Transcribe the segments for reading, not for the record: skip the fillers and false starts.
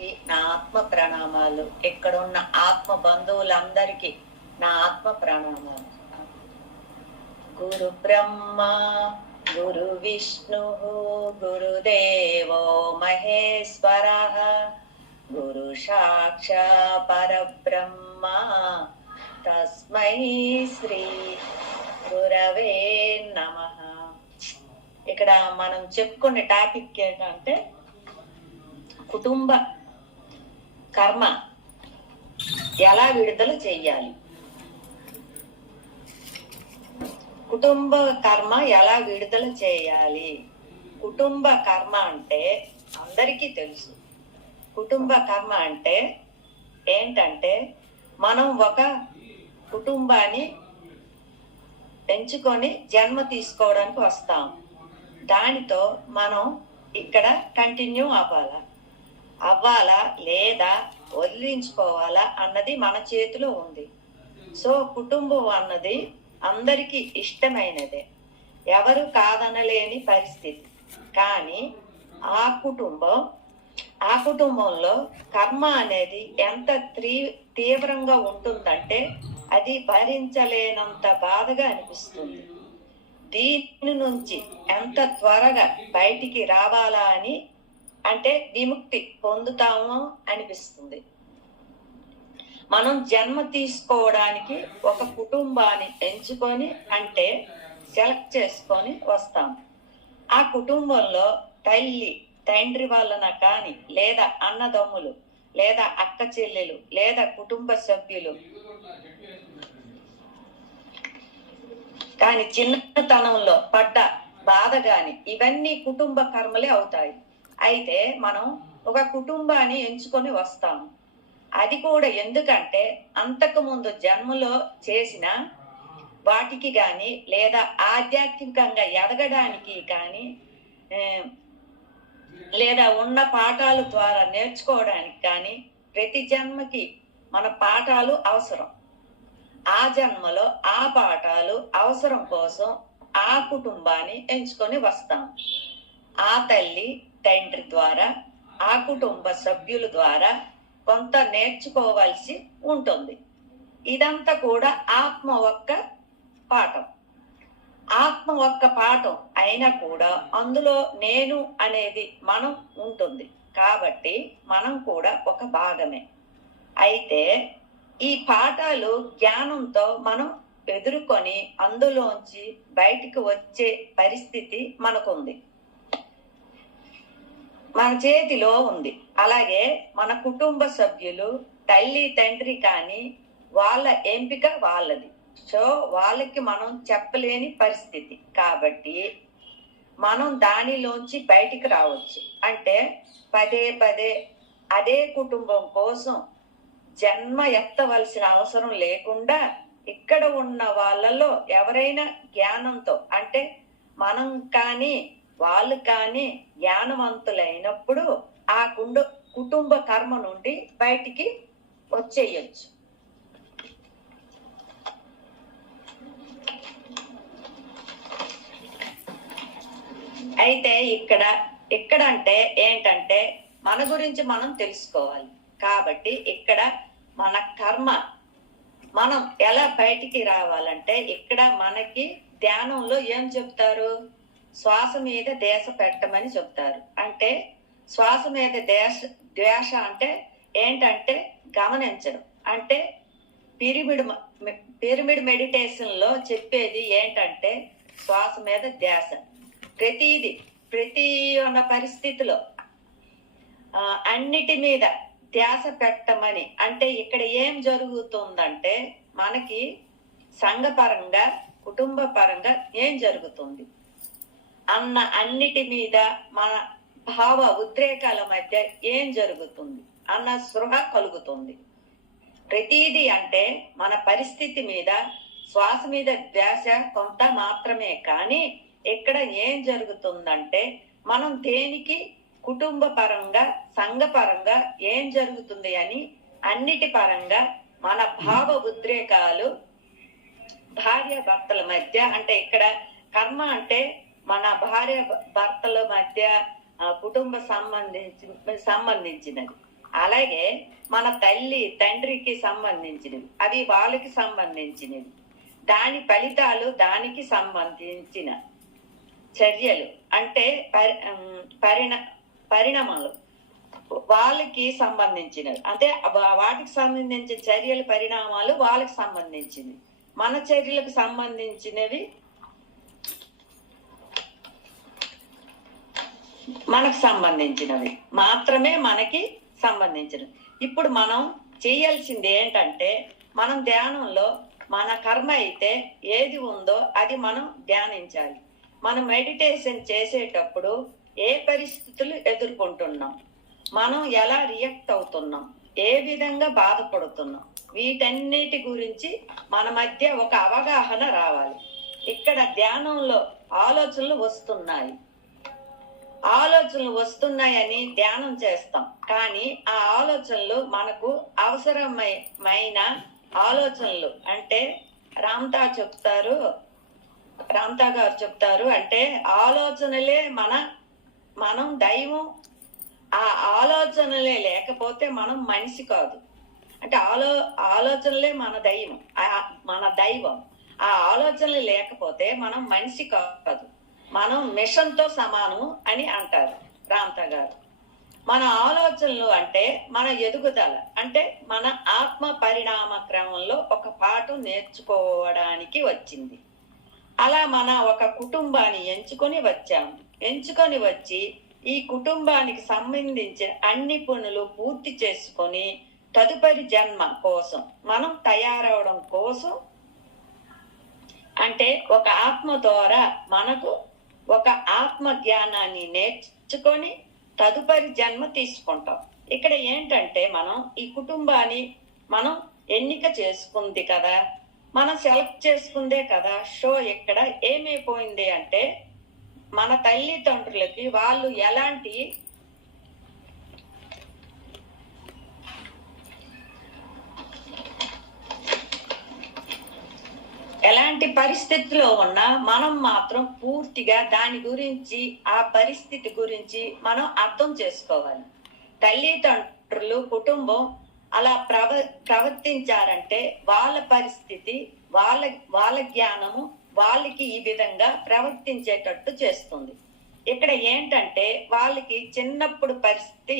అందరికీ నా ఆత్మ ప్రణామాలు. ఇక్కడున్న ఆత్మ బంధువులందరికీ నా ఆత్మ ప్రణామాలు. గురు బ్రహ్మ గురు విష్ణు గురుదేవో మహేశ్వర గురు సాక్షా పరబ్రహ్మ తస్మై శ్రీ గురవే నమః. ఇక్కడ మనం చెప్పుకునే టాపిక్ ఏంటంటే కుటుంబ కర్మ ఎలా విడుదల చెయ్యాలి. కుటుంబ కర్మ ఎలా విడుదల చేయాలి. కుటుంబ కర్మ అంటే అందరికీ తెలుసు. కుటుంబ కర్మ అంటే ఏంటంటే మనం ఒక కుటుంబాన్ని ఎంచుకొని జన్మ తీసుకోవడానికి వస్తాం. దానితో మనం ఇక్కడ కంటిన్యూ అవ్వాలా లేదా వదిలించుకోవాలా అన్నది మన చేతిలో ఉంది. సో కుటుంబం అన్నది అందరికీ ఇష్టమైనదే, ఎవరు కాదనలేని పరిస్థితి. కానీ ఆ కుటుంబంలో కర్మ అనేది ఎంత తీవ్రంగా ఉంటుందంటే అది భరించలేనంత బాధగా అనిపిస్తుంది. దీని నుంచి ఎంత త్వరగా బయటికి రావాలా అని అంటే విముక్తి పొందుతాము అనిపిస్తుంది. మనం జన్మ తీసుకోవడానికి ఒక కుటుంబాన్ని ఎంచుకొని అంటే సెలెక్ట్ చేసుకొని వస్తాం. ఆ కుటుంబంలో తల్లి తండ్రి వలన కానీ లేదా అన్నదమ్ములు లేదా అక్క చెల్లెలు లేదా కుటుంబ సభ్యులు కానీ చిన్నతనంలో పడ్డ బాధ గాని ఇవన్నీ కుటుంబ కర్మలే అవుతాయి. అయితే మనం ఒక కుటుంబాన్ని ఎంచుకొని వస్తాము. అది కూడా ఎందుకంటే అంతకు ముందు జన్మలో చేసిన వాటికి కానీ లేదా ఆధ్యాత్మికంగా ఎదగడానికి కానీ లేదా ఉన్న పాఠాల ద్వారా నేర్చుకోవడానికి కానీ ప్రతి జన్మకి మన పాఠాలు అవసరం. ఆ జన్మలో ఆ పాఠాలు అవసరం కోసం ఆ కుటుంబాన్ని ఎంచుకొని వస్తాం. ఆ తల్లి తండ్రి ద్వారా ఆ కుటుంబ సభ్యుల ద్వారా కొంత నేర్చుకోవాల్సి ఉంటుంది. ఇదంతా కూడా ఆత్మ ఒక్క పాఠం అయినా కూడా అందులో నేను అనేది మనం ఉంటుంది కాబట్టి మనం కూడా ఒక భాగమే. అయితే ఈ పాఠాలు జ్ఞానంతో మనం ఎదుర్కొని అందులోంచి బయటికి వచ్చే పరిస్థితి మనకుంది, మన చేతిలో ఉంది. అలాగే మన కుటుంబ సభ్యులు తల్లి తండ్రి కానీ వాళ్ళ ఎంపిక వాళ్ళది. సో వాళ్ళకి మనం చెప్పలేని పరిస్థితి కాబట్టి మనం దానిలోంచి బయటికి రావచ్చు. అంటే పదే అదే కుటుంబం కోసం జన్మ ఎత్తవలసిన అవసరం లేకుండా ఇక్కడ ఉన్న వాళ్ళలో ఎవరైనా జ్ఞానంతో అంటే మనం కానీ వాళ్ళు కానీ జ్ఞానవంతులైనప్పుడు ఆ కుటుంబ కర్మ నుండి బయటికి వచ్చేయచ్చు. అయితే ఇక్కడ అంటే ఏంటంటే మన గురించి మనం తెలుసుకోవాలి. కాబట్టి ఇక్కడ మన కర్మ మనం ఎలా బయటికి రావాలంటే ఇక్కడ మనకి ధ్యానంలో ఏం చెప్తారు, శ్వాస మీద ధ్యాస పెట్టమని చెప్తారు. అంటే శ్వాస మీద ధ్యాస అంటే ఏంటంటే గమనించడం. అంటే పిరమిడ్ మెడిటేషన్ లో చెప్పేది ఏంటంటే శ్వాస మీద ధ్యాస. ప్రతి ఉన్న పరిస్థితిలో అన్నిటి మీద ధ్యాస పెట్టమని. అంటే ఇక్కడ ఏం జరుగుతుందంటే మనకి సంఘపరంగా కుటుంబ పరంగా ఏం జరుగుతుంది అన్న అన్నిటి మీద మన భావ ఉద్రేకాల మధ్య ఏం జరుగుతుంది అన్న స్పృహ కలుగుతుంది. ప్రతిదీ అంటే మన పరిస్థితి మీద శ్వాస మీద ధ్యాస కొంత మాత్రమే. కానీ ఇక్కడ ఏం జరుగుతుందంటే మనం దేనికి కుటుంబ పరంగా సంఘ పరంగా ఏం జరుగుతుంది అని అన్నిటి పరంగా మన భావ ఉద్రేకాలు భార్య భర్తల మధ్య అంటే ఇక్కడ కర్మ అంటే మన భార్య భర్తల మధ్య కుటుంబ సంబంధించినది. అలాగే మన తల్లి తండ్రికి సంబంధించినవి, అవి వాళ్ళకి సంబంధించినవి. దాని ఫలితాలు దానికి సంబంధించిన చర్యలు అంటే పరిణామాలు వాళ్ళకి సంబంధించినవి. అంటే వాటికి సంబంధించిన చర్యలు పరిణామాలు వాళ్ళకి సంబంధించింది. మన చర్యలకు సంబంధించినవి మనకు సంబంధించినవి మాత్రమే మనకి సంబంధించినవి. ఇప్పుడు మనం చేయాల్సింది ఏంటంటే, మనం ధ్యానంలో మన కర్మ అయితే ఏది ఉందో అది మనం ధ్యానించాలి. మనం మెడిటేషన్ చేసేటప్పుడు ఏ పరిస్థితులు ఎదుర్కొంటున్నాం, మనం ఎలా రియాక్ట్ అవుతున్నాం, ఏ విధంగా బాధపడుతున్నాం, వీటన్నిటి గురించి మన మధ్య ఒక అవగాహన రావాలి. ఇక్కడ ధ్యానంలో ఆలోచనలు వస్తున్నాయని ధ్యానం చేస్తాం, కానీ ఆ ఆలోచనలు మనకు అవసరమైన ఆలోచనలు అంటే రామ్తా గారు చెప్తారు అంటే ఆలోచనలే మనం దైవం. ఆ ఆలోచనలే లేకపోతే మనం మనిషి కాదు. అంటే ఆలోచనలే మన దైవం. ఆ ఆలోచనలు లేకపోతే మనం మనిషి కాదు, మనం మిషన్ తో సమానం అని అంటారు రామ్తా గారు. మన ఆలోచనలు అంటే మన ఎదుగుదల, అంటే మన ఆత్మ పరిణామ క్రమంలో ఒక పాఠం నేర్చుకోవడానికి వచ్చింది. అలా మన ఒక కుటుంబాన్ని ఎంచుకొని వచ్చి ఈ కుటుంబానికి సంబంధించిన అన్ని పనులు పూర్తి చేసుకొని తదుపరి జన్మ కోసం మనం తయారవడం కోసం, అంటే ఒక ఆత్మ ద్వారా మనకు ఒక ఆత్మ జ్ఞానాన్ని నేర్చుకొని తదుపరి జన్మ తీసుకుంటాం. ఇక్కడ ఏంటంటే మనం ఈ కుటుంబాన్ని మనం ఎన్నిక చేసుకుంది కదా, మనం సెలెక్ట్ చేసుకుందే కదా. షో ఇక్కడ ఏమైపోయింది అంటే, మన తల్లిదండ్రులకి వాళ్ళు ఎలాంటి పరిస్థితిలో ఉన్నా మనం మాత్రం పూర్తిగా దాని గురించి, ఆ పరిస్థితి గురించి మనం అర్థం చేసుకోవాలి. తల్లిదండ్రులు కుటుంబం అలా ప్రవర్తించారంటే వాళ్ళ పరిస్థితి, వాళ్ళ జ్ఞానము వాళ్ళకి ఈ విధంగా ప్రవర్తించేటట్టు చేస్తుంది. ఇక్కడ ఏంటంటే వాళ్ళకి చిన్నప్పుడు పరిస్థితి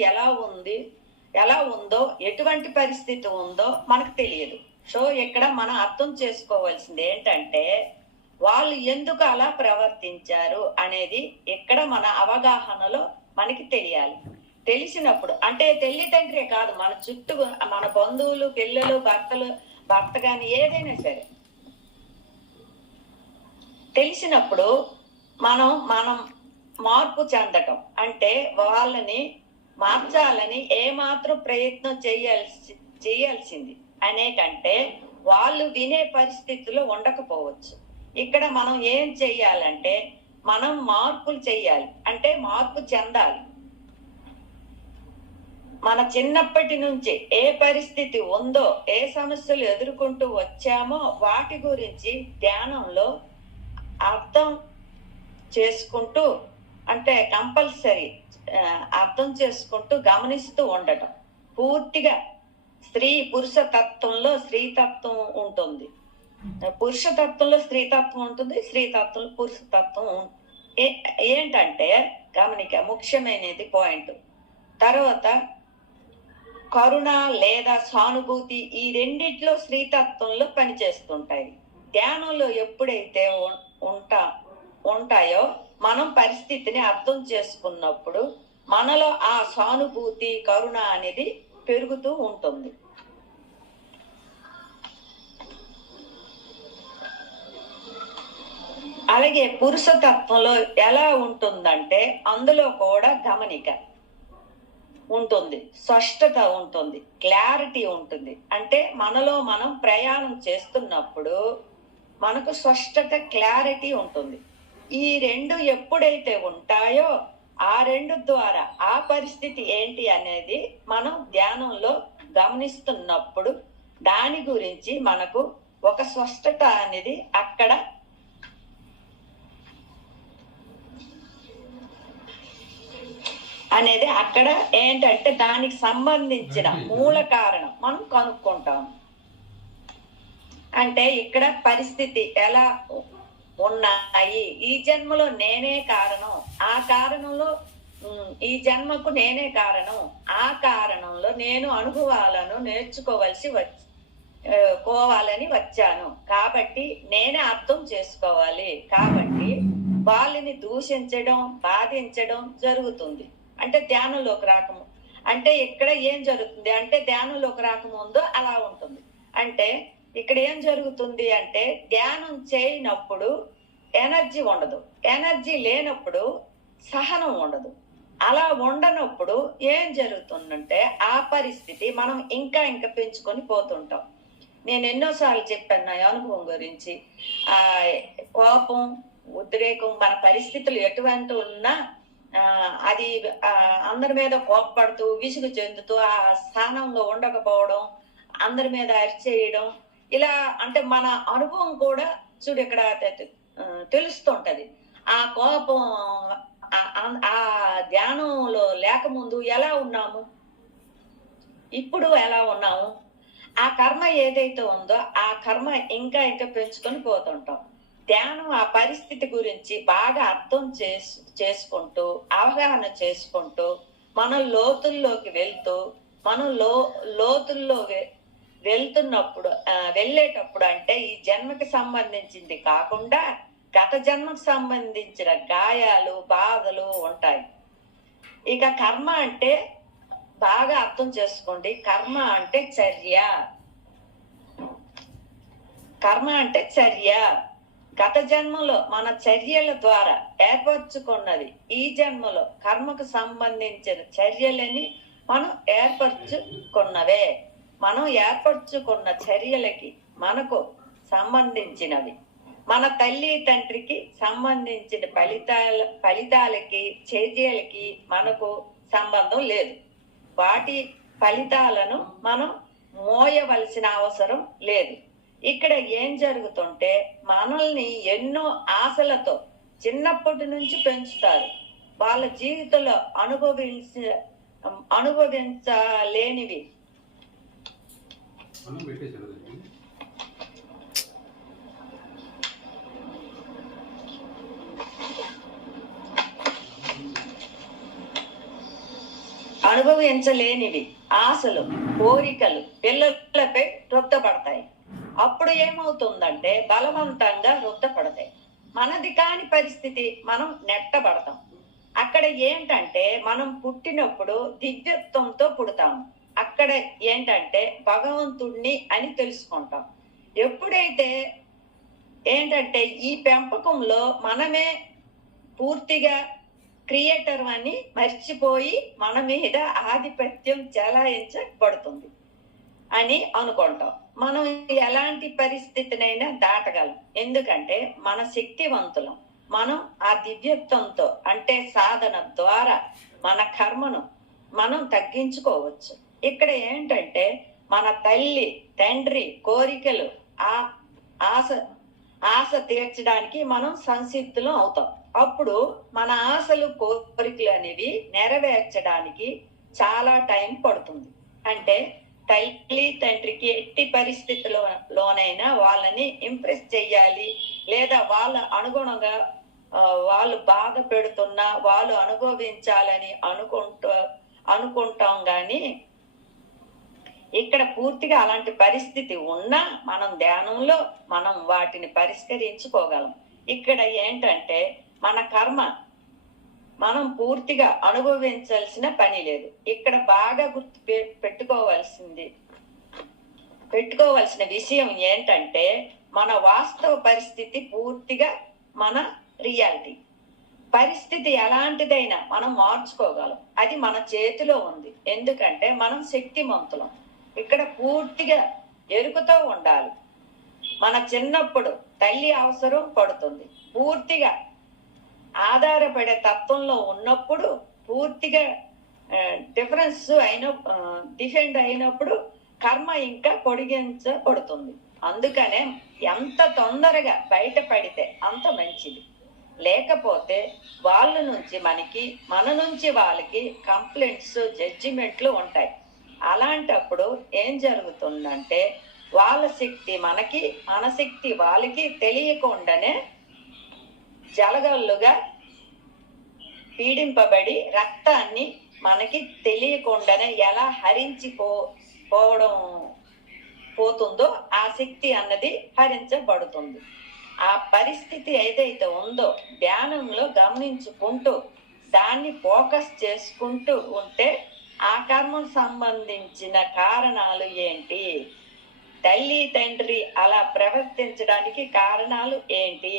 ఎలా ఉందో, ఎటువంటి పరిస్థితి ఉందో మనకు తెలియదు. సో ఇక్కడ మనం అర్థం చేసుకోవాల్సింది ఏంటంటే, వాళ్ళు ఎందుకు అలా ప్రవర్తించారు అనేది ఇక్కడ మన అవగాహనలో మనకి తెలియాలి. తెలిసినప్పుడు అంటే తల్లిదండ్రే కాదు, మన చుట్టూ మన బంధువులు, పిల్లలు, భర్త కానీ ఏదైనా సరే తెలిసినప్పుడు మనం మార్పు చెందటం, అంటే వాళ్ళని మార్చాలని ఏమాత్రం ప్రయత్నం చేయాల్సింది అనేకంటే వాళ్ళు వినే పరిస్థితుల్లో ఉండకపోవచ్చు. ఇక్కడ మనం ఏం చెయ్యాలంటే మనం మార్పులు చెయ్యాలి, అంటే మార్పు చెందాలి. మన చిన్నప్పటి నుంచి ఏ పరిస్థితి ఉందో, ఏ సమస్యలు ఎదుర్కొంటూ వచ్చామో వాటి గురించి ధ్యానంలో అర్థం చేసుకుంటూ, అంటే కంపల్సరీ అర్థం చేసుకుంటూ గమనిస్తూ ఉండటం. పూర్తిగా పురుష తత్వంలో స్త్రీతత్వం ఉంటుంది, పురుషతత్వంలో స్త్రీతత్వం ఉంటుంది, స్త్రీతత్వంలో పురుషతత్వం. ఏంటంటే గమనిక ముఖ్యమైనది పాయింట్. తర్వాత కరుణ లేదా సానుభూతి, ఈ రెండిట్లో స్త్రీతత్వంలో పనిచేస్తుంటాయి. ధ్యానంలో ఎప్పుడైతే ఉంటాయో మనం పరిస్థితిని అర్థం చేసుకున్నప్పుడు మనలో ఆ సానుభూతి, కరుణ అనేది పెరుగుతూ ఉంటుంది. అలాగే పురుషతత్వంలో ఎలా ఉంటుందంటే అందులో కూడా గమనిక ఉంటుంది, స్పష్టత ఉంటుంది, క్లారిటీ ఉంటుంది. అంటే మనలో మనం ప్రయాణం చేస్తున్నప్పుడు మనకు స్పష్టత, క్లారిటీ ఉంటుంది. ఈ రెండు ఎప్పుడైతే ఉంటాయో ఆ రెండు ద్వారా ఆ పరిస్థితి ఏంటి అనేది మనం ధ్యానంలో గమనిస్తున్నప్పుడు దాని గురించి మనకు ఒక స్పష్టత అనేది అక్కడ అనేది అక్కడ ఏంటంటే దానికి సంబంధించిన మూల కారణం మనం కనుక్కుంటాం. అంటే ఇక్కడ పరిస్థితి ఎలా ఉన్నాయి, ఈ జన్మలో నేనే కారణం, ఆ కారణంలో ఈ జన్మకు నేనే కారణం, ఆ కారణంలో నేను అనుభవాలను నేర్చుకోవాల్సి కోవాలని వచ్చాను కాబట్టి నేనే అర్థం చేసుకోవాలి. కాబట్టి వాళ్ళని దూషించడం బాధించడం జరుగుతుంది. అంటే ధ్యానంలోకి రాకము అంటే ఇక్కడ ఏం జరుగుతుంది అంటే ధ్యానంలోకి రాకముందు అలా ఉంటుంది. అంటే ఇక్కడ ఏం జరుగుతుంది అంటే ధ్యానం చేయనప్పుడు ఎనర్జీ ఉండదు, ఎనర్జీ లేనప్పుడు సహనం ఉండదు. అలా ఉండనప్పుడు ఏం జరుగుతుందంటే ఆ పరిస్థితి మనం ఇంకా పెంచుకొని పోతుంటాం. నేను ఎన్నోసార్లు చెప్పాను నా అనుభవం గురించి. ఆ కోపం ఉద్రేకం మన పరిస్థితులు ఎటువంటి ఉన్నా అది అందరి మీద కోపపడుతూ విసుగు చెందుతూ ఆ స్థానంలో ఉండకపోవడం, అందరి మీద అరిచేయడం, ఇలా అంటే మన అనుభవం కూడా చూడు ఇక్కడ తెలుస్తుంటది. ఆ కోపం ఆ ధ్యానంలో లేకముందు ఎలా ఉన్నాము, ఇప్పుడు ఎలా ఉన్నాము, ఆ కర్మ ఏదైతే ఉందో ఆ కర్మ ఇంకా పెంచుకొని పోతుంటాం. ధ్యానం ఆ పరిస్థితి గురించి బాగా అర్థం చేసుకుంటూ అవగాహన చేసుకుంటూ మనం లోతుల్లోకి వెళ్తూ మనం లోతుల్లో వెళ్ళేటప్పుడు అంటే ఈ జన్మకి సంబంధించింది కాకుండా గత జన్మకు సంబంధించిన గాయాలు బాధలు ఉంటాయి. ఇక కర్మ అంటే బాగా అర్థం చేసుకోండి. కర్మ అంటే చర్య, కర్మ అంటే చర్య. గత జన్మలో మన చర్యల ద్వారా ఏర్పరచుకున్నది ఈ జన్మలో కర్మకు సంబంధించిన చర్యలని మనం ఏర్పరచుకున్నవే. మనం ఏర్పరచుకున్న చర్యలకి మనకు సంబంధించినవి. మన తల్లి తండ్రికి సంబంధించిన ఫలితాలకి చర్యలకి మనకు సంబంధం లేదు. వాటి ఫలితాలను మనం మోయవలసిన అవసరం లేదు. ఇక్కడ ఏం జరుగుతుంటే మనల్ని ఎన్నో ఆశలతో చిన్నప్పటి నుంచి పెంచుతారు. వాళ్ళ జీవితంలో అనుభవించలేనివి ఆశలు కోరికలు పిల్లలపై రుద్దపడతాయి. అప్పుడు ఏమవుతుందంటే బలవంతంగా రుద్దపడతాయి. మనది కాని పరిస్థితి మనం నెట్టబడతాం. అక్కడ ఏంటంటే మనం పుట్టినప్పుడు దివ్యత్వంతో పుడతాము. అక్కడ ఏంటంటే భగవంతుణ్ణి అని తెలుసుకుంటాం. ఎప్పుడైతే ఏంటంటే ఈ పెంపకంలో మనమే పూర్తిగా క్రియేటర్ అని మర్చిపోయి మన మీద ఆధిపత్యం చెలాయించబడుతుంది అని అనుకుంటాం. మనం ఎలాంటి పరిస్థితినైనా దాటగలం. ఎందుకంటే మన శక్తివంతులం. మనం ఆ దివ్యత్వంతో అంటే సాధన ద్వారా మన కర్మను మనం తగ్గించుకోవచ్చు. ఇక్కడ ఏంటంటే మన తల్లి తండ్రి కోరికలు ఆశ తీర్చడానికి మనం సంసిద్ధులం అవుతాం. అప్పుడు మన ఆశలు కోరికలు అనేవి నెరవేర్చడానికి చాలా టైం పడుతుంది. అంటే తల్లి తండ్రికి ఎట్టి పరిస్థితుల్లోనైనా వాళ్ళని ఇంప్రెస్ చెయ్యాలి, లేదా వాళ్ళ అనుగుణంగా వాళ్ళు బాధ పెడుతున్నా వాళ్ళు అనుభవించాలని అనుకుంటాం. గాని ఇక్కడ పూర్తిగా అలాంటి పరిస్థితి ఉన్నా మనం ధ్యానంలో మనం వాటిని పరిష్కరించుకోగలం. ఇక్కడ ఏంటంటే మన కర్మ మనం పూర్తిగా అనుభవించాల్సిన పని లేదు. ఇక్కడ బాగా గుర్తు పెట్టుకోవాల్సిన విషయం ఏంటంటే మన వాస్తవ పరిస్థితి పూర్తిగా మన రియాలిటీ. పరిస్థితి ఎలాంటిదైనా మనం మార్చుకోగలం. అది మన చేతిలో ఉంది. ఎందుకంటే మనం శక్తిమంతులం. ఇక్కడ పూర్తిగా ఎరుకుతో ఉండాలి. మన చిన్నప్పుడు తల్లి అవసరం పడుతుంది. పూర్తిగా ఆధారపడే తత్వంలో ఉన్నప్పుడు పూర్తిగా డిఫెండ్ అయినప్పుడు కర్మ ఇంకా పొడిగించబడుతుంది. అందుకనే ఎంత తొందరగా బయటపడితే అంత మంచిది. లేకపోతే వాళ్ళ నుంచి మనకి, మన నుంచి వాళ్ళకి కంప్లైంట్స్, జడ్జిమెంట్లు ఉంటాయి. అలాంటప్పుడు ఏం జరుగుతుందంటే వాళ్ళ శక్తి మనకి, మన శక్తి వాళ్ళకి తెలియకుండానే జలగల్లుగా పీడింపబడి రక్తాన్ని మనకి తెలియకుండానే ఎలా పోవడం పోతుందో ఆ శక్తి అన్నది హరించబడుతుంది. ఆ పరిస్థితి ఏదైతే ఉందో ధ్యానంలో గమనించుకుంటూ దాన్ని ఫోకస్ చేసుకుంటూ ఉంటే ఆ కర్మకు సంబంధించిన కారణాలు ఏంటి, తల్లి తండ్రి అలా ప్రవర్తించడానికి కారణాలు ఏంటి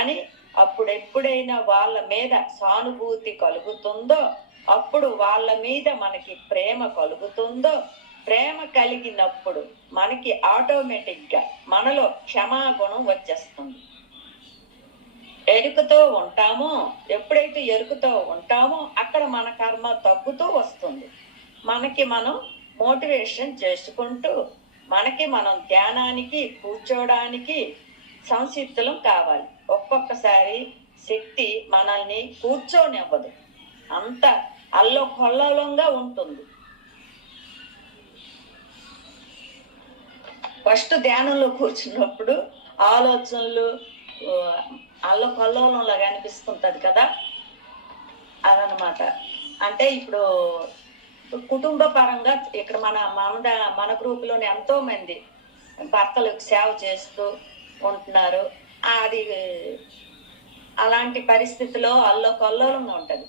అని అప్పుడెప్పుడైనా వాళ్ళ మీద సానుభూతి కలుగుతుందో అప్పుడు వాళ్ళ మీద మనకి ప్రేమ కలుగుతుందో, ప్రేమ కలిగినప్పుడు మనకి ఆటోమేటిక్ గా మనలో క్షమాగుణం వచ్చేస్తుంది. ఎరుకతో ఉంటామో, ఎప్పుడైతే ఎరుకతో ఉంటామో అక్కడ మన కర్మ తగ్గుతూ వస్తుంది. మనకి మనం మోటివేషన్ చేసుకుంటూ మనకి మనం ధ్యానానికి కూర్చోడానికి సంసిద్ధులం కావాలి. ఒక్కొక్కసారి శక్తి మనల్ని కూర్చోనివ్వదు, అంత అల్లకొల్లోలంగా ఉంటుంది. ఫస్ట్ ధ్యానంలో కూర్చున్నప్పుడు ఆలోచనలు అల్లకొల్లోలంలాగా అనిపిస్తుంటది కదా, అదనమాట. అంటే ఇప్పుడు కుటుంబ పరంగా ఇక్కడ మన గ్రూప్ లోని ఎంతో మంది భర్తలకు సేవ చేస్తూ ఉంటున్నారు. అది అలాంటి పరిస్థితిలో అల్లకొల్లోలంగా ఉంటది.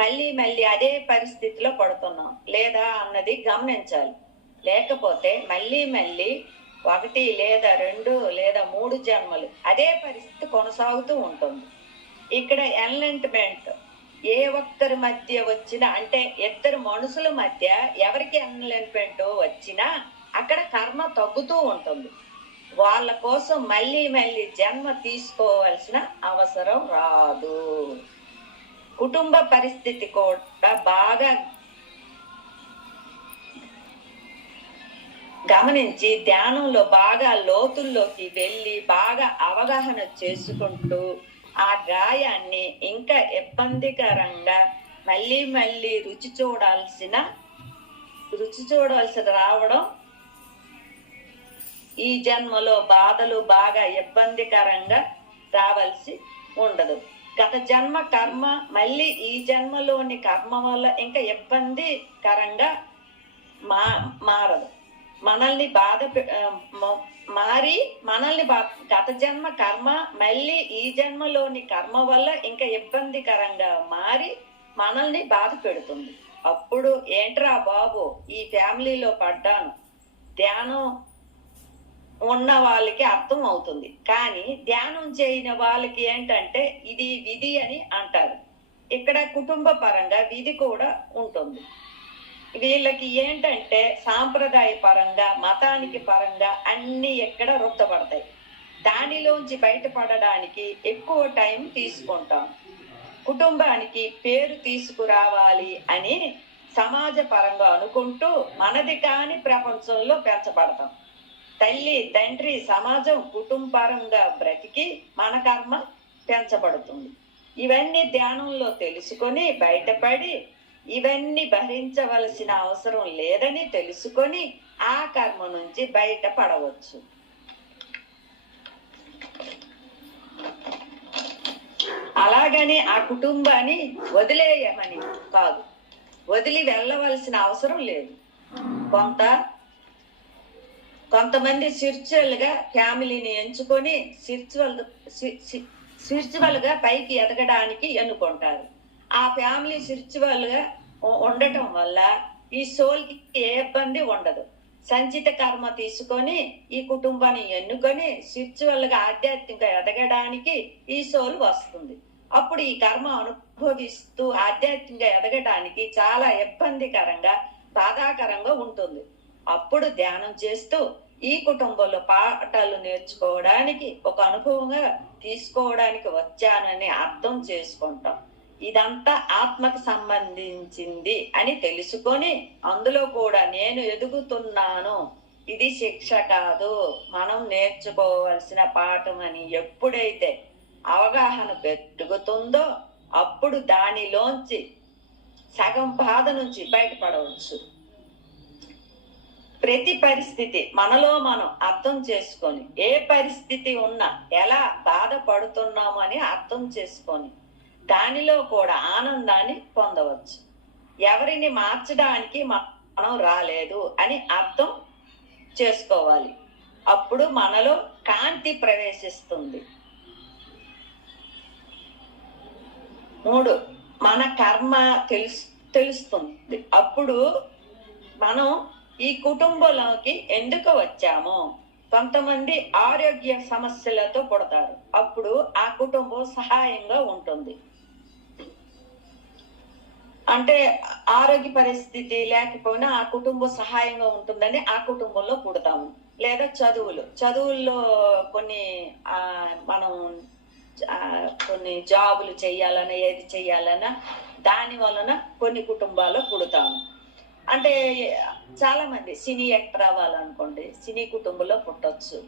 మళ్ళీ మళ్ళీ అదే పరిస్థితిలో పడుతున్నాం లేదా అన్నది గమనించాలి. లేకపోతే మళ్ళీ మళ్ళీ 1 లేదా 2 లేదా 3 జన్మలు అదే పరిస్థితి కొనసాగుతూ ఉంటుంది. ఇక్కడ ఎన్లైట్మెంట్ ఏ ఒక్కరి మధ్య వచ్చినా, అంటే ఇద్దరు మనుషుల మధ్య ఎవరికి ఎన్లైట్మెంట్ వచ్చినా అక్కడ కర్మ తగ్గుతూ ఉంటుంది. వాళ్ళ కోసం మళ్ళీ మళ్ళీ జన్మ తీసుకోవాల్సిన అవసరం రాదు. కుటుంబ పరిస్థితి కూడా బాగా గమనించి ధ్యానంలో బాగా లోతుల్లోకి వెళ్ళి బాగా అవగాహన చేసుకుంటూ ఆ గాయాన్ని ఇంకా ఇబ్బందికరంగా మళ్ళీ మళ్ళీ రుచి చూడాల్సి రావడం, ఈ జన్మలో బాధలు బాగా ఇబ్బందికరంగా రావాల్సి ఉండదు. గత జన్మ కర్మ మళ్ళీ ఈ జన్మలోని కర్మ వల్ల ఇంకా ఇబ్బందికరంగా మారదు. మనల్ని గత జన్మ కర్మ మళ్ళీ ఈ జన్మలోని కర్మ వల్ల ఇంకా ఇబ్బందికరంగా మారి మనల్ని బాధ పెడుతుంది. అప్పుడు ఏంట్రా బాబు ఈ ఫ్యామిలీలో పడ్డాను, ధ్యానం ఉన్న వాళ్ళకి అర్థం అవుతుంది. కానీ ధ్యానం చేయని వాళ్ళకి ఏంటంటే ఇది విధి అని అంటారు. ఇక్కడ కుటుంబ పరంగా విధి కూడా ఉంటుంది. వీళ్ళకి ఏంటంటే సాంప్రదాయ పరంగా, మతానికి పరంగా అన్ని ఎక్కడ రుద్దపడతాయి. దానిలోంచి బయటపడడానికి ఎక్కువ టైం తీసుకుంటాం. కుటుంబానికి పేరు తీసుకురావాలి అని సమాజ పరంగా అనుకుంటూ మనది కాని ప్రపంచంలో పెంచబడతాం. తల్లి తండ్రి సమాజం కుటుంబపరంగా బ్రతికి మన కర్మ పెంచబడుతుంది. ఇవన్నీ ధ్యానంలో తెలుసుకొని బయటపడి ఇవన్నీ భరించవలసిన అవసరం లేదని తెలుసుకొని ఆ కర్మ నుంచి బయటపడవచ్చు. అలాగని ఆ కుటుంబాన్ని వదిలేయమని కాదు, వదిలి వెళ్ళవలసిన అవసరం లేదు. కొంతమంది స్పిరిచువల్ గా ఫ్యామిలీని ఎంచుకొని స్పిరిచువల్ గా పైకి ఎదగడానికి ఎన్నుకుంటారు. ఆ ఫ్యామిలీ స్పిరిచువల్ గా ఉండటం వల్ల ఈ సోల్ కి ఏ ఇబ్బంది ఉండదు. సంచిత కర్మ తీసుకొని ఈ కుటుంబాన్ని ఎన్నుకొని స్పిరిచువల్ గా ఆధ్యాత్మిక ఎదగడానికి ఈ సోల్ వస్తుంది. అప్పుడు ఈ కర్మ అనుభవిస్తూ ఆధ్యాత్మిక ఎదగడానికి చాలా ఇబ్బందికరంగా, బాధాకరంగా ఉంటుంది. అప్పుడు ధ్యానం చేస్తూ ఈ కుటుంబంలో పాఠాలు నేర్చుకోవడానికి, ఒక అనుభవంగా తీసుకోవడానికి వచ్చానని అర్థం చేసుకుంటాం. ఇదంతా ఆత్మకు సంబంధించింది అని తెలుసుకొని అందులో కూడా నేను ఎదుగుతున్నాను, ఇది శిక్ష కాదు, మనం నేర్చుకోవాల్సిన పాఠం అని ఎప్పుడైతే అవగాహన పెరుగుతుందో అప్పుడు దానిలోంచి సగం బాధ నుంచి బయటపడవచ్చు. ప్రతి పరిస్థితి మనలో మనం అర్థం చేసుకొని, ఏ పరిస్థితి ఉన్నా ఎలా బాధపడుతున్నాము అని అర్థం చేసుకొని దానిలో కూడా ఆనందాన్ని పొందవచ్చు. ఎవరిని మార్చడానికి మనం రాలేదు అని అర్థం చేసుకోవాలి. అప్పుడు మనలో కాంతి ప్రవేశిస్తుంది. 3, మన కర్మ తెలుస్తుంది. అప్పుడు మనం ఈ కుటుంబంలోకి ఎందుకు వచ్చామో, కొంతమంది ఆరోగ్య సమస్యలతో పుడతారు. అప్పుడు ఆ కుటుంబం సహాయంగా ఉంటుంది. అంటే ఆరోగ్య పరిస్థితి లేకపోయినా ఆ కుటుంబం సహాయంగా ఉంటుందని ఆ కుటుంబంలో పుడతాము. లేదా చదువుల్లో కొన్ని మనం కొన్ని జాబులు చెయ్యాలన్నా ఏది చెయ్యాలన్నా దాని వలన కొన్ని కుటుంబాల్లో పుడతాము. అంటే చాలా మంది సినీ యాక్టర్ అవ్వాలనుకోండి, సినీ కుటుంబంలో పుట్టొచ్చు.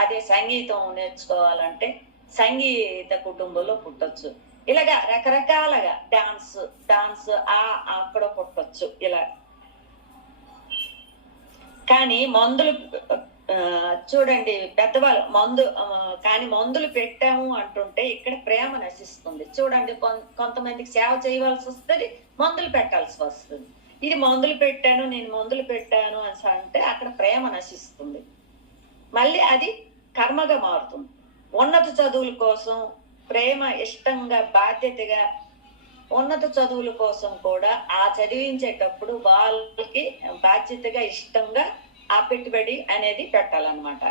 అదే సంగీతం నేర్చుకోవాలంటే సంగీత కుటుంబంలో పుట్టొచ్చు. ఇలాగా రకరకాలుగా డాన్స్ అక్కడ పుట్టొచ్చు ఇలా. కానీ మందులు చూడండి, పెద్దవాళ్ళు మందులు పెట్టాము అంటుంటే ఇక్కడ ప్రేమ నశిస్తుంది. చూడండి, కొంతమందికి సేవ చేయవలసి వస్తుంది, మందులు పెట్టాల్సి వస్తుంది. ఇది మందులు పెట్టాను అని అంటే అక్కడ ప్రేమ నశిస్తుంది. మళ్ళీ అది కర్మగా మారుతుంది. ఉన్నత చదువుల కోసం ప్రేమ, ఇష్టంగా, బాధ్యతగా ఉన్నత చదువుల కోసం కూడా ఆ చదివించేటప్పుడు వాళ్ళకి బాధ్యతగా, ఇష్టంగా ఆ పెట్టుబడి అనేది పెట్టాలన్నమాట.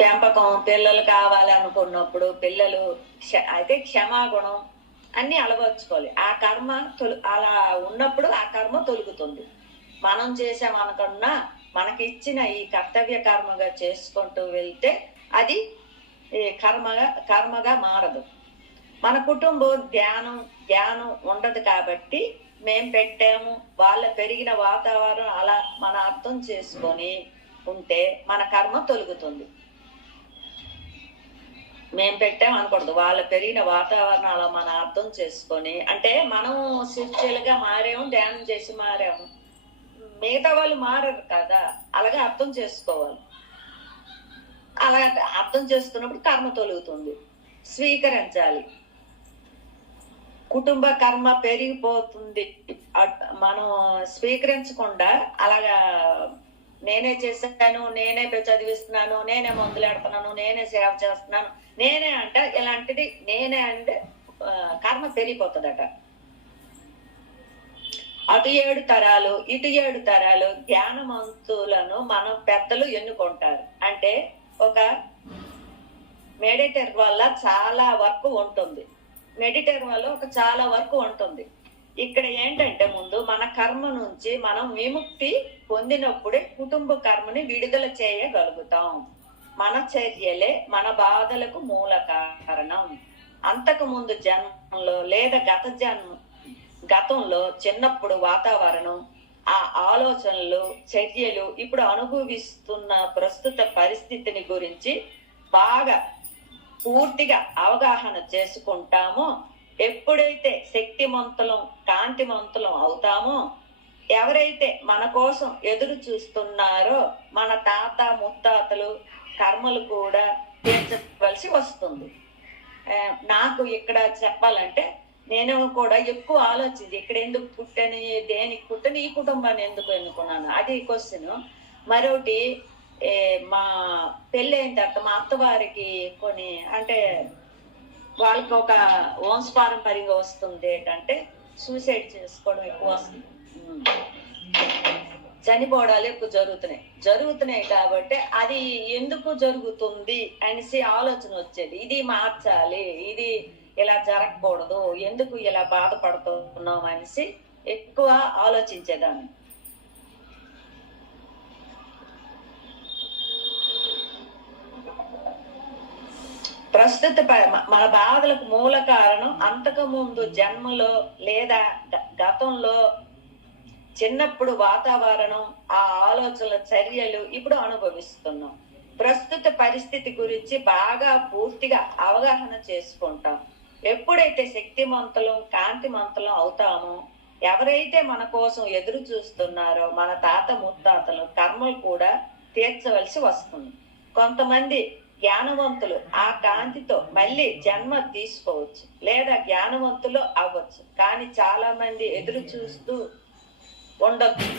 పెంపకం, పిల్లలు కావాలనుకున్నప్పుడు పిల్లలు అయితే క్షమాగుణం అన్ని అలవర్చుకోవాలి. ఆ కర్మ అలా ఉన్నప్పుడు ఆ కర్మ తొలుగుతుంది. మనం చేసామనుకున్నా మనకి ఇచ్చిన ఈ కర్తవ్య కర్మగా చేసుకుంటూ వెళ్తే అది కర్మగా మారదు. మన కుటుంబం ధ్యానం ఉండదు కాబట్టి మేం పెట్టాము, వాళ్ళ పెరిగిన వాతావరణం అలా మన అర్థం చేసుకొని ఉంటే మన కర్మ తొలుగుతుంది. మేం పెట్టాం అనకూడదు, వాళ్ళ పెరిగిన వాతావరణం అలా మన అర్థం చేసుకొని, అంటే మనం శిక్షలుగా మారాము, ధ్యానం చేసి మారాము, మిగతా వాళ్ళు మారరు కదా, అలాగే అర్థం చేసుకోవాలి. అలా అర్థం చేసుకున్నప్పుడు కర్మ తొలుగుతుంది. స్వీకరించాలి. కుటుంబ కర్మ పెరిగిపోతుంది మనం స్వీకరించకుండా అలాగా నేనే చేశాను, నేనే చదివిస్తున్నాను, నేనే మందులు పెడుతున్నాను, నేనే సేవ చేస్తున్నాను, నేనే అంటే ఇలాంటిది నేనే అంటే కర్మ పెరిగిపోతుందట. అటు 7 తరాలు ఇటు 7 తరాలు జ్ఞానవంతులను మనం పెద్దలు ఎన్నుకుంటారు. అంటే ఒక మెడిటేటర్ వల్ల చాలా వర్క్ ఉంటుంది. చాలా వర్క్ ఉంటుంది. ఇక్కడ ఏంటంటే ముందు మన కర్మ నుంచి మనం విముక్తి పొందినప్పుడే కుటుంబ కర్మని విడుదల చేయగలుగుతాం. మన చర్యలే మన బాధలకు మూల కారణం. అంతకు ముందు జన్మలో లేదా గతంలో చిన్నప్పుడు వాతావరణం, ఆ ఆలోచనలు, చర్యలు, ఇప్పుడు అనుభవిస్తున్న ప్రస్తుత పరిస్థితిని గురించి బాగా పూర్తిగా అవగాహన చేసుకుంటామో, ఎప్పుడైతే శక్తిమంతులం, కాంతిమంతులం అవుతామో, ఎవరైతే మన కోసం ఎదురు చూస్తున్నారో మన తాత ముత్తాతలు కర్మలు కూడా తీర్చవలసి వస్తుంది. నాకు ఇక్కడ చెప్పాలంటే నేను కూడా ఎక్కువ ఆలోచించి ఇక్కడ ఎందుకు పుట్టాను, దేనికి పుట్టాను, ఈ కుటుంబాన్ని ఎందుకు ఎన్నుకున్నాను, అది క్వశ్చన్. మరొకటి, మా పెళ్ళి అయిన తర్వాత మా అత్తవారికి కొన్ని అంటే వాళ్ళకి ఒక వంశపారంపర్యంగా వస్తుంది ఏంటంటే సూసైడ్ చేసుకోవడం ఎక్కువ వస్తుంది, చనిపోవడాలు ఎక్కువ జరుగుతున్నాయి కాబట్టి అది ఎందుకు జరుగుతుంది అనేసి ఆలోచన వచ్చేది. ఇది మార్చాలి, ఇది ఇలా జరగకూడదు, ఎందుకు ఇలా బాధపడుతున్నాం అనేసి ఎక్కువ ఆలోచించేదాన్ని. ప్రస్తుత మన బాధలకు మూల కారణం అంతకు ముందు జన్మలో లేదా గతంలో చిన్నప్పుడు వాతావరణం, ఆ ఆలోచనల చర్యలు ఇప్పుడు అనుభవిస్తున్నాం. ప్రస్తుత పరిస్థితి గురించి బాగా పూర్తిగా అవగాహన చేసుకుంటాం. ఎప్పుడైతే శక్తిమంతులం, కాంతిమంతులం అవుతామో, ఎవరైతే మన కోసం ఎదురు చూస్తున్నారో మన తాత ముత్తాతలు కర్మలు కూడా తీర్చవలసి వస్తుంది. కొంతమంది జ్ఞానవంతులు ఆ కాంతితో మళ్ళీ జన్మ తీసుకోవచ్చు, లేదా జ్ఞానవంతులు అవ్వచ్చు. కానీ చాలా మంది ఎదురు చూస్తూ ఉండొచ్చు.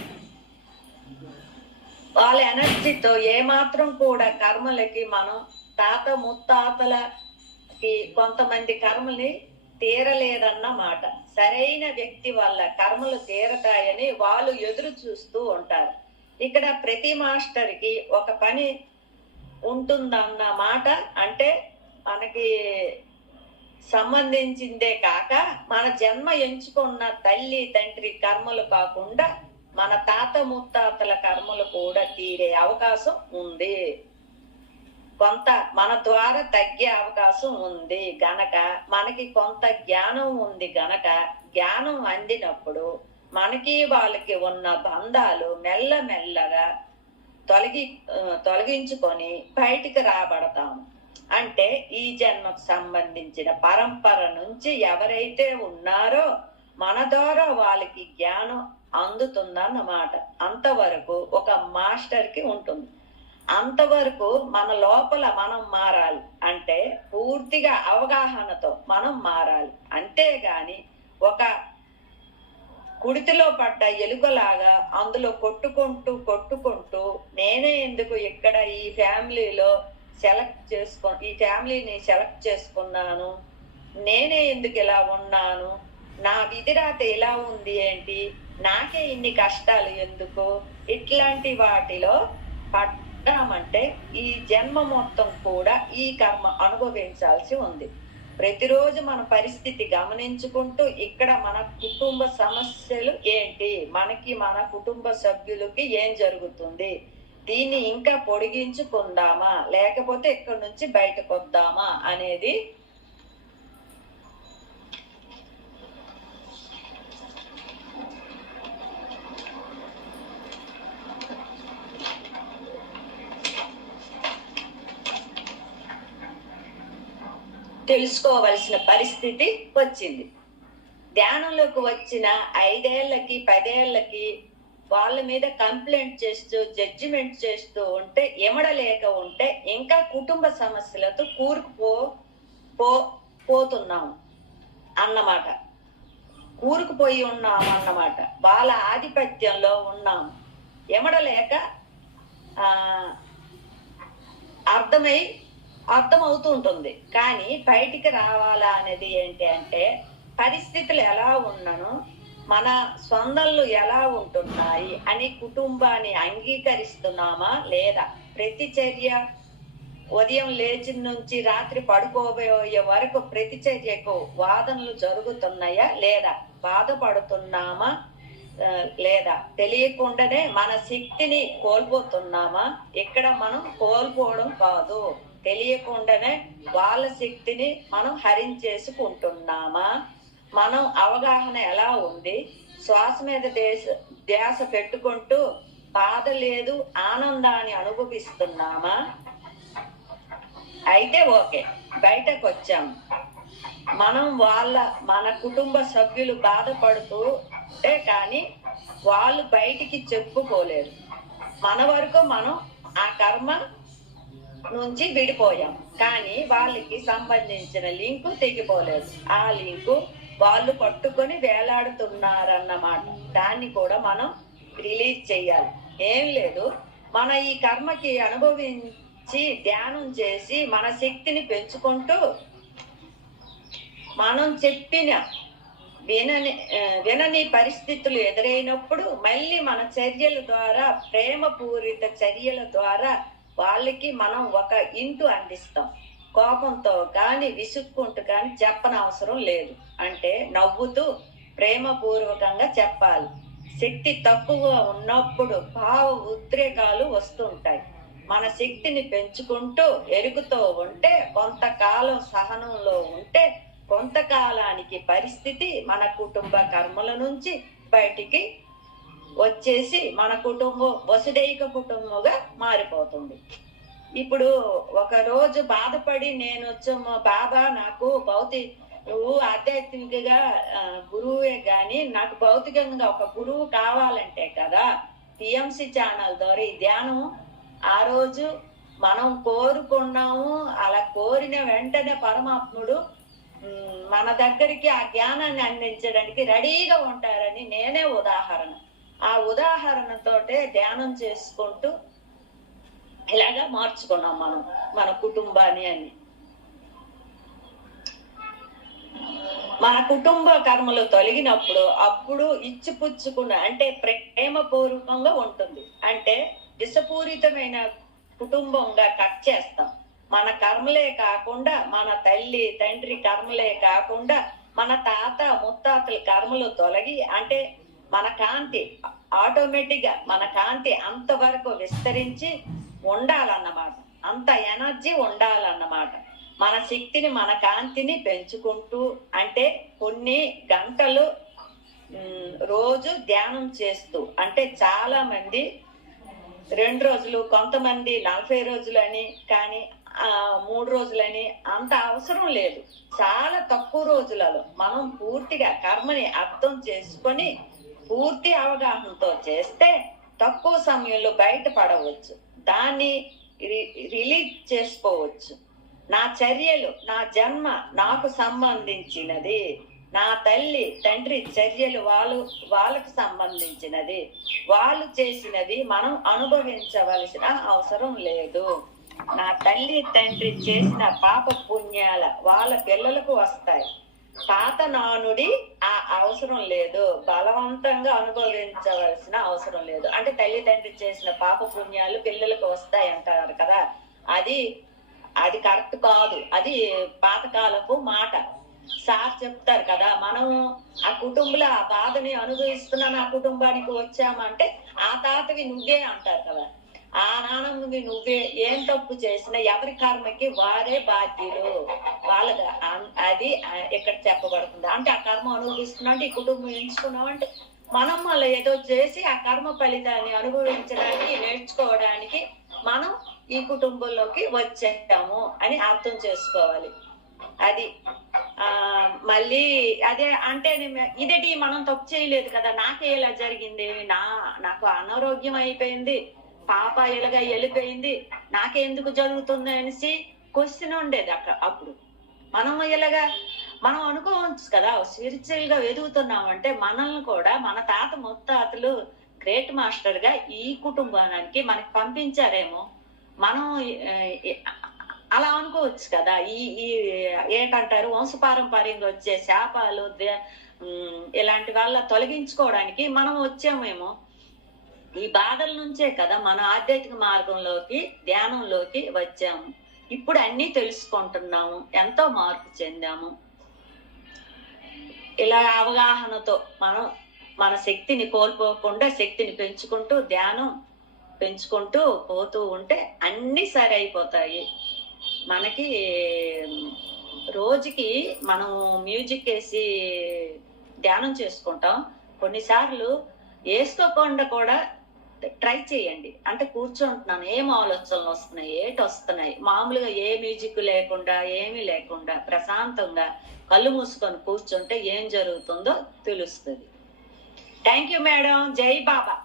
వాళ్ళ ఎనర్జీతో ఏమాత్రం కూడా కర్మలకి మనం తాత ముత్తాతలకి కొంతమంది కర్మల్ని తీరలేదన్నమాట. సరైన వ్యక్తి వల్ల కర్మలు తీరతాయని వాళ్ళు ఎదురు చూస్తూ ఉంటారు. ఇక్కడ ప్రతి మాస్టర్కి ఒక పని ఉంటుందన్న మాట. అంటే మనకి సంబంధించిందే కాక మన జన్మ ఎంచుకున్న తల్లి తండ్రి కర్మలు కాకుండా మన తాత ముత్తాతల కర్మలు కూడా తీరే అవకాశం ఉంది. కొంత మన ద్వారా తగ్గే అవకాశం ఉంది గనక, మనకి కొంత జ్ఞానం ఉంది గనక, జ్ఞానం అందినప్పుడు మనకి వాళ్ళకి ఉన్న బంధాలు మెల్లమెల్లగా తొలగించుకొని బయటికి రాబడతాము. అంటే ఈ జన్మకు సంబంధించిన పరంపర నుంచి ఎవరైతే ఉన్నారో మన ద్వారా వాళ్ళకి జ్ఞానం అందుతుందన్నమాట. అంతవరకు ఒక మాస్టర్ కి ఉంటుంది. అంతవరకు మన లోపల మనం మారాలి. అంటే పూర్తిగా అవగాహనతో మనం మారాలి. అంతేగాని ఒక కుడితిలో పడ్డ ఎలుకలాగా అందులో కొట్టుకుంటూ నేనే ఎందుకు ఇక్కడ ఈ ఫ్యామిలీని సెలెక్ట్ చేసుకున్నాను, నేనే ఎందుకు ఇలా ఉన్నాను, నా విధిరాత ఇలా ఉంది ఏంటి, నాకే ఇన్ని కష్టాలు ఎందుకు, ఇట్లాంటి వాటిలో పడ్డామంటే ఈ జన్మ మొత్తం కూడా ఈ కర్మ అనుభవించాల్సి ఉంది. ప్రతిరోజు మన పరిస్థితి గమనించుకుంటూ ఇక్కడ మన కుటుంబ సమస్యలు ఏంటి, మనకి మన కుటుంబ సభ్యులకి ఏం జరుగుతుంది, దీన్ని ఇంకా పొడిగించుకుందామా లేకపోతే ఇక్కడి నుంచి బయటకు వద్దామా అనేది తెలుసుకోవలసిన పరిస్థితి వచ్చింది. ధ్యానంలోకి వచ్చిన 5 ఏళ్లకి 10 ఏళ్లకి వాళ్ళ మీద కంప్లైంట్ చేస్తూ జడ్జిమెంట్ చేస్తూ ఉంటే, ఎమడలేక ఉంటే ఇంకా కుటుంబ సమస్యలతో పోతున్నాము అన్నమాట. కూరుకుపోయి ఉన్నాము అన్నమాట. వాళ్ళ ఆధిపత్యంలో ఉన్నాము. ఎమడలేక అర్థమవుతూ ఉంటుంది. కానీ బయటికి రావాలా అనేది ఏంటి అంటే, పరిస్థితులు ఎలా ఉన్నను, మన స్పందనలు ఎలా ఉంటున్నాయి అని కుటుంబాన్ని అంగీకరిస్తున్నామా లేదా, ప్రతి చర్య ఉదయం లేచిన నుంచి రాత్రి పడుకోబోయే వరకు ప్రతి చర్యకు వాదనలు జరుగుతున్నాయా లేదా, బాధపడుతున్నామా లేదా, తెలియకుండానే మన శక్తిని కోల్పోతున్నామా. ఇక్కడ మనం కోల్పోవడం కాదు, తెలియకుండానే వాళ్ళ శక్తిని మనం హరించేసుకుంటున్నామా. మనం అవగాహన ఎలా ఉంది, శ్వాస మీద ధ్యాస పెట్టుకుంటూ బాధ లేదు ఆనందాన్ని అనుభవిస్తున్నామా. అయితే ఓకే, బయటకు వచ్చాము. మనం మన కుటుంబ సభ్యులు బాధపడుతుంటే కానీ వాళ్ళు బయటికి చెప్పుకోలేరు. మన వరకు మనం ఆ కర్మ నుంచి విడిపోయాం, కానీ వాళ్ళకి సంబంధించిన లింకు తెగిపోలేదు. ఆ లింకు వాళ్ళు పట్టుకొని వేలాడుతున్నారన్నమాట. దాన్ని కూడా మనం రిలీజ్ చేయాలి. ఏం లేదు, మన ఈ కర్మకి అనుభవించి ధ్యానం చేసి మన శక్తిని పెంచుకుంటూ మనం చెప్పిన వినని పరిస్థితులు ఎదురైనప్పుడు మళ్ళీ మన చర్యల ద్వారా, ప్రేమపూరిత చర్యల ద్వారా వాళ్ళకి మనం ఒక ఇంటు అందిస్తాం. కోపంతో కానీ విసుక్కుంటూ కానీ చెప్పనవసరం లేదు. అంటే నవ్వుతూ ప్రేమపూర్వకంగా చెప్పాలి. శక్తి తక్కువగా ఉన్నప్పుడు భావ ఉద్రేకాలు వస్తుంటాయి. మన శక్తిని పెంచుకుంటూ ఎరుగుతూ ఉంటే, కొంతకాలం సహనంలో ఉంటే, కొంతకాలానికి పరిస్థితి మన కుటుంబ కర్మల నుంచి బయటికి వచ్చేసి మన కుటుంబం వసుదైక కుటుంబంగా మారిపోతుంది. ఇప్పుడు ఒక రోజు బాధపడి నేను వచ్చాము బాబా నాకు నువ్వు ఆధ్యాత్మికగా గురువే గాని నాకు భౌతికంగా ఒక గురువు కావాలంటే కదా పిఎంసి ఛానల్ ద్వారా ఈ ధ్యానం ఆ రోజు మనం కోరుకున్నాము. అలా కోరిన వెంటనే పరమాత్ముడు మన దగ్గరికి ఆ జ్ఞానాన్ని అందించడానికి రెడీగా ఉంటారని నేనే ఉదాహరణ. ఆ ఉదాహరణతోటే ధ్యానం చేసుకుంటూ ఇలాగా మార్చుకున్నాం మనం మన కుటుంబాన్ని అని. మన కుటుంబ కర్మలు తొలగినప్పుడు అప్పుడు ఇచ్చిపుచ్చుకున్న అంటే ప్రేమపూర్వకంగా ఉంటుంది. అంటే విషపూరితమైన కుటుంబంగా కట్ చేస్తాం. మన కర్మలే కాకుండా మన తల్లి తండ్రి కర్మలే కాకుండా మన తాత ముత్తాతల కర్మలు తొలగి అంటే మన కాంతి ఆటోమేటిక్ గా మన కాంతి అంతవరకు విస్తరించి ఉండాలన్నమాట. అంత ఎనర్జీ ఉండాలన్నమాట. మన శక్తిని మన కాంతిని పెంచుకుంటూ అంటే కొన్ని గంటలు రోజు ధ్యానం చేస్తూ అంటే చాలా మంది 2 రోజులు కొంతమంది 40 రోజులని కానీ 3 రోజులని అంత అవసరం లేదు. చాలా తక్కువ రోజులలో మనం పూర్తిగా కర్మని అర్థం చేసుకొని పూర్తి అవగాహనతో చేస్తే తక్కువ సమయంలో బయటపడవచ్చు. దాన్ని రిలీజ్ చేసుకోవచ్చు. నా చర్యలు నా జన్మ నాకు సంబంధించినది, నా తల్లి తండ్రి చర్యలు వాళ్ళకు సంబంధించినది, వాళ్ళు చేసినది మనం అనుభవించవలసిన అవసరం లేదు. నా తల్లి తండ్రి చేసిన పాప పుణ్యాల వాళ్ళ పిల్లలకు వస్తాయి. పాత నానుడి ఆ అవసరం లేదు. బలవంతంగా అనుభవించవలసిన అవసరం లేదు. అంటే తల్లి తండ్రి చేసిన పాప పుణ్యాలు పిల్లలకు వస్తాయి అంటారు కదా, అది కరెక్ట్ కాదు. అది పాతకాలపు మాట. సార్ చెప్తారు కదా, మనం ఆ కుటుంబంలో ఆ బాధని అనుభవిస్తున్న ఆ కుటుంబానికి వచ్చామంటే ఆ తాతవి నువ్వే అంటారు కదా, ఆ నాన్నవి నువ్వే. ఏం తప్పు చేసినా ఎవరి కర్మకి వారే బాధ్యులు. వాళ్ళకి అది ఇక్కడ చెప్పబడుతుంది. అంటే ఆ కర్మ అనుభవిస్తున్నా అంటే ఈ కుటుంబం ఎంచుకున్నాం అంటే మనం మళ్ళీ ఏదో చేసి ఆ కర్మ ఫలితాన్ని అనుభవించడానికి నేర్చుకోవడానికి మనం ఈ కుటుంబంలోకి వచ్చాము అని అర్థం చేసుకోవాలి. అది మళ్ళీ అదే అంటే ఇదేటి మనం తప్పు చేయలేదు కదా, నాకే ఇలా జరిగింది, నాకు అనారోగ్యం అయిపోయింది, పాప ఇలాగా వెళ్ళిపోయింది, నాకెందుకు జరుగుతుంది అనేసి క్వశ్చన్ ఉండేది అప్పుడు. మనం ఇలాగా మనం అనుకోవచ్చు కదా, స్పిరిచువల్ గా ఎదుగుతున్నామంటే మనల్ని కూడా మన తాత ముత్తాతలు గ్రేట్ మాస్టర్ గా ఈ కుటుంబానికి మనకి పంపించారేమో, మనం అలా అనుకోవచ్చు కదా. ఈ ఏంటంటారు వంశపారంపర్యంగా వచ్చే శాపాలు ఇలాంటి వాళ్ళ తొలగించుకోవడానికి మనం వచ్చామేమో. ఈ బాధల నుంచే కదా మన ఆధ్యాత్మిక మార్గంలోకి ధ్యానంలోకి వచ్చాము. ఇప్పుడు అన్ని తెలుసుకుంటున్నాము, ఎంతో మార్పు చెందాము. ఇలా అవగాహనతో మనం మన శక్తిని కోల్పోకుండా శక్తిని పెంచుకుంటూ ధ్యానం పెంచుకుంటూ పోతూ ఉంటే అన్ని సరి అయిపోతాయి. మనకి రోజుకి మనం మ్యూజిక్ వేసి ధ్యానం చేసుకుంటాం. కొన్నిసార్లు వేసుకోకుండా కూడా ట్రై చేయండి. అంటే కూర్చుంటున్నాను, ఏం ఆలోచనలు వస్తున్నాయి, వస్తున్నాయి, మామూలుగా ఏ మ్యూజిక్ లేకుండా ఏమీ లేకుండా ప్రశాంతంగా కళ్ళు మూసుకొని కూర్చుంటే ఏం జరుగుతుందో తెలుస్తుంది. Thank you madam. జై బాబా.